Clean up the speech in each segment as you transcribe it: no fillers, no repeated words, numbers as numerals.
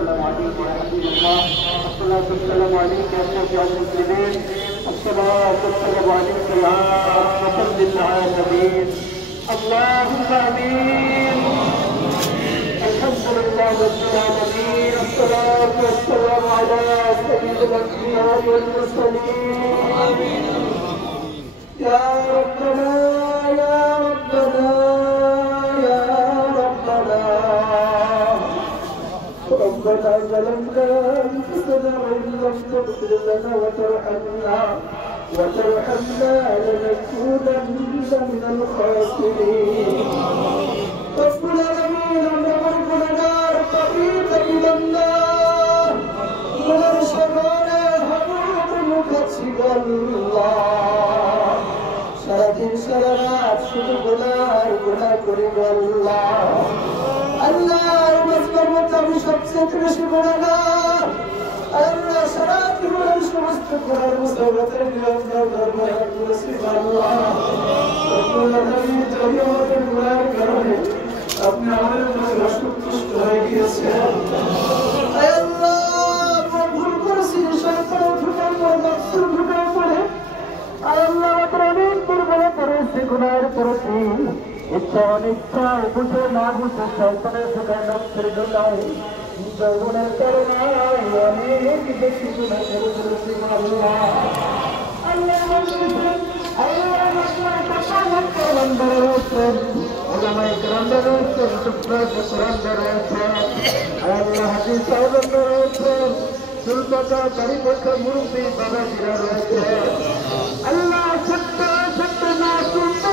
والسلام عليك يا حبيب الله الصلاة والسلام عليك يا شفيع المسلمين الصلاة والسلام عليك يا رحمة للعالمين اللهم آمين الحمد لله رب العالمين الصلاة والسلام على سيد الأنبياء والمرسلين يا ربنا يا ربنا يا ربنا ربنا ظلمنا أنفسنا وإن لم تغفر لنا وترحمنا لنكونن من الخاسرين رب العالمين ربنا طريق إلى الله من الشرار حبوب مكتب الله সারাদিন সারা রাত শুধু গুনাহ করি আল্লাহ আল্লাহর মাসলার মধ্যে আমি সবচেয়ে বেশি গুনাহগার আল্লাহ সারা জীবনের সমস্ত গুনাহের মুসিবতের বিরুদ্ধে দরবারে করেছি আল্লাহ রব্বুল আলামিন যদি আমাদের গুনাহের কারণে আপনি আমাদের উপর অসন্তুষ্ট হয়ে গিয়েছেন আল্লাহ ভুল করেছি শয়তানের ঢুকার পর নফসের ঢুকার পরে আল্লাহ অনেক দুর্বল করেছে গুনাহের প্রতি ইচ্ছা অনিচ্ছা বুঝে না বুঝে শয়তানের ঢুকায় নফসের ঢুকায় গুণের কারণে অনেক বেশি গুনাহ করে ফেলেছি আল্লাহ আল্লাহ ওলামায়ে কেরাম রয়েছেন টুকরা কোরআন রয়েছেন আল্লাহ হাদিস সাহেব রয়েছেন সুলতানা তারিখের মুরব্বী বাবাজিরা রয়েছে আল্লাহ সত্য সত্য না শুনতে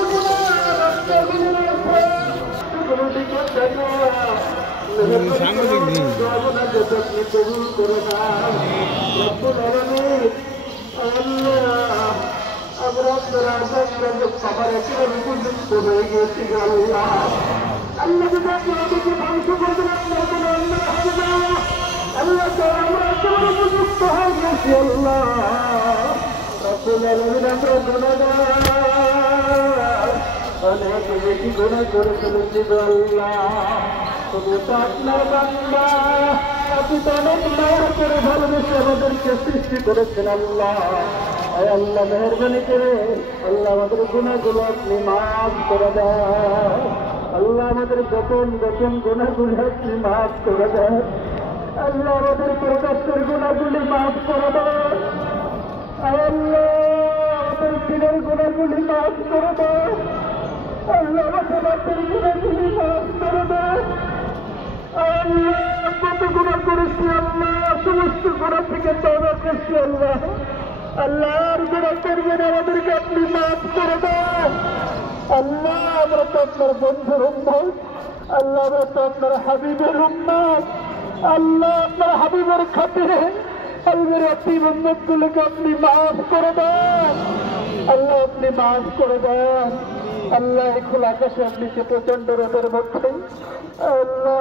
কবুল করে না রব্বুল আলামিন আল্লাহ আমরা আপনার আযাব খাবার একেবারে উপযুক্ত হয়ে গেছি আল্লাহ আল্লাহ যদি আপনাদেরকে ধ্বংস করে দেন আপনার কোনো অন্যায় হবে না আল্লাহ আমরা একেবারে উপযুক্ত হয়ে গেছি আল্লাহ রব্বুল আলামিন আমরা গুনাহগার অনেক বেশি গুনাহ করে ফেলেছি আল্লাহ তবু তো আপনার বান্দা আপনি তো অনেক মায়া করে ভালোবেসে আমাদেরকে সৃষ্টি করেছেন আল্লাহ আল্লাহ মেহরবানি করে আল্লাহ আমাদের গুনাহগুলো আপনি মাফ করে দেন আল্লাহ আমাদের গোপন গুনাহগুলো আপনি মাফ করে দেন আল্লাহ আমাদের প্রকাশের গুনাহগুলি মাফ করে দেন আল্লাহ আমাদের দিনের গুনাহগুলি মাফ করে দেন আল্লাহ আমাদের রাতের গুনাহগুলি মাফ করে দেন আল্লাহ কত গুনাহ করেছি আল্লাহ সমস্ত গুনাহ থেকে তওবা করছি আল্লাহ আল্লাহর গুনাহ করবেন আমাদেরকে আপনি মাফ করে দেন আল্লাহ আমরা তো আপনার বন্ধুর উম্মত আল্লাহ আমরা তো আপনার হাবিবের উম্মত আল্লাহ আপনার হাবিবের খাতিরে আল্লাহর অতীব উম্মতগুলোকে আপনি মাফ করে দেন আল্লাহ আপনি মাফ করে দেন আল্লাহ খোলা আকাশে আপনি যে প্রচন্ড রোদের মধ্যে আল্লাহ